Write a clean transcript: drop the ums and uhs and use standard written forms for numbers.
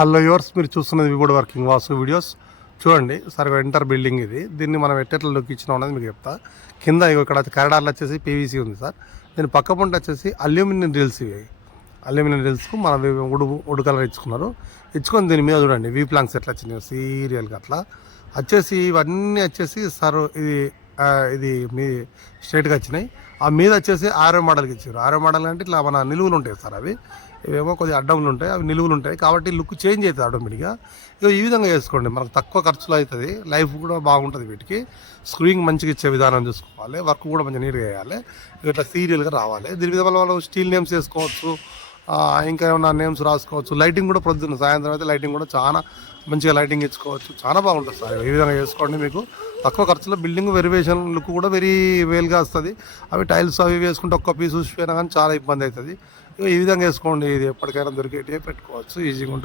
Hello yours, మీరు చూస్తున్నది వివోడ్ working Vasu videos. చూడండి సార్, ఎంటర్ బిల్డింగ్ ఇది. దీన్ని మనం ఎట్లా లుక్ ఇచ్చినా ఉన్నది మీకు చెప్తా. కింద ఇక్కడ కారిడార్లో వచ్చేసి పీవీసీ ఉంది సార్. దీని పక్క పంట వచ్చేసి అల్యూమినియం డ్రిల్స్. ఇవి అల్యూమినియం డ్రిల్స్కు మనం ఉడు కలర్ ఇచ్చుకొని దీని మీద చూడండి వీ ప్లాంక్స్ ఎట్లా వచ్చినాయి సీరియల్గా అట్లా వచ్చేసి ఇవన్నీ వచ్చేసి సార్ ఇది మీ స్ట్రైట్గా వచ్చినాయి. ఆ మీద వచ్చేసి ఆరో మోడల్కి ఇచ్చారు. ఆరో మోడల్ అంటే ఇట్లా మన నిలువులు ఉంటాయి సార్. అవి ఇవేమో కొద్దిగా అడ్డంలు ఉంటాయి, అవి నిలువులు ఉంటాయి కాబట్టి లుక్ చేంజ్ అవుతుంది ఆటోమేటిక్గా. ఇక ఈ విధంగా చేసుకోండి, మనకు తక్కువ ఖర్చులో అవుతుంది, లైఫ్ కూడా బాగుంటుంది. వీటికి స్క్రూయింగ్ మంచిగా ఇచ్చే విధానం చూసుకోవాలి, వర్క్ కూడా మంచిగా నీట్గా వేయాలి, ఇట్లా సీరియల్గా రావాలి. దీని మీద మనం స్టీల్ నేమ్స్ వేసుకోవచ్చు, ఇంకా ఏమన్నా నేమ్స్ రాసుకోవచ్చు. లైటింగ్ కూడా పొద్దున్న సాయంత్రం అయితే లైటింగ్ కూడా చాలా మంచిగా లైటింగ్ ఇచ్చుకోవచ్చు, చాలా బాగుంటుంది సార్. ఈ విధంగా చేసుకోండి, మీకు తక్కువ ఖర్చులో బిల్డింగ్ వెరివేషన్ లుక్ కూడా వెరీ వేల్గా వస్తుంది. అవి టైల్స్ అవి వేసుకుంటే ఒక్క పీస్ చూసిపోయినా కానీ చాలా ఇబ్బంది అవుతుంది. ఈ విధంగా వేసుకోండి, ఇది ఎప్పటికైనా దొరికేటే పెట్టుకోవచ్చు, ఈజీగా ఉంటుంది.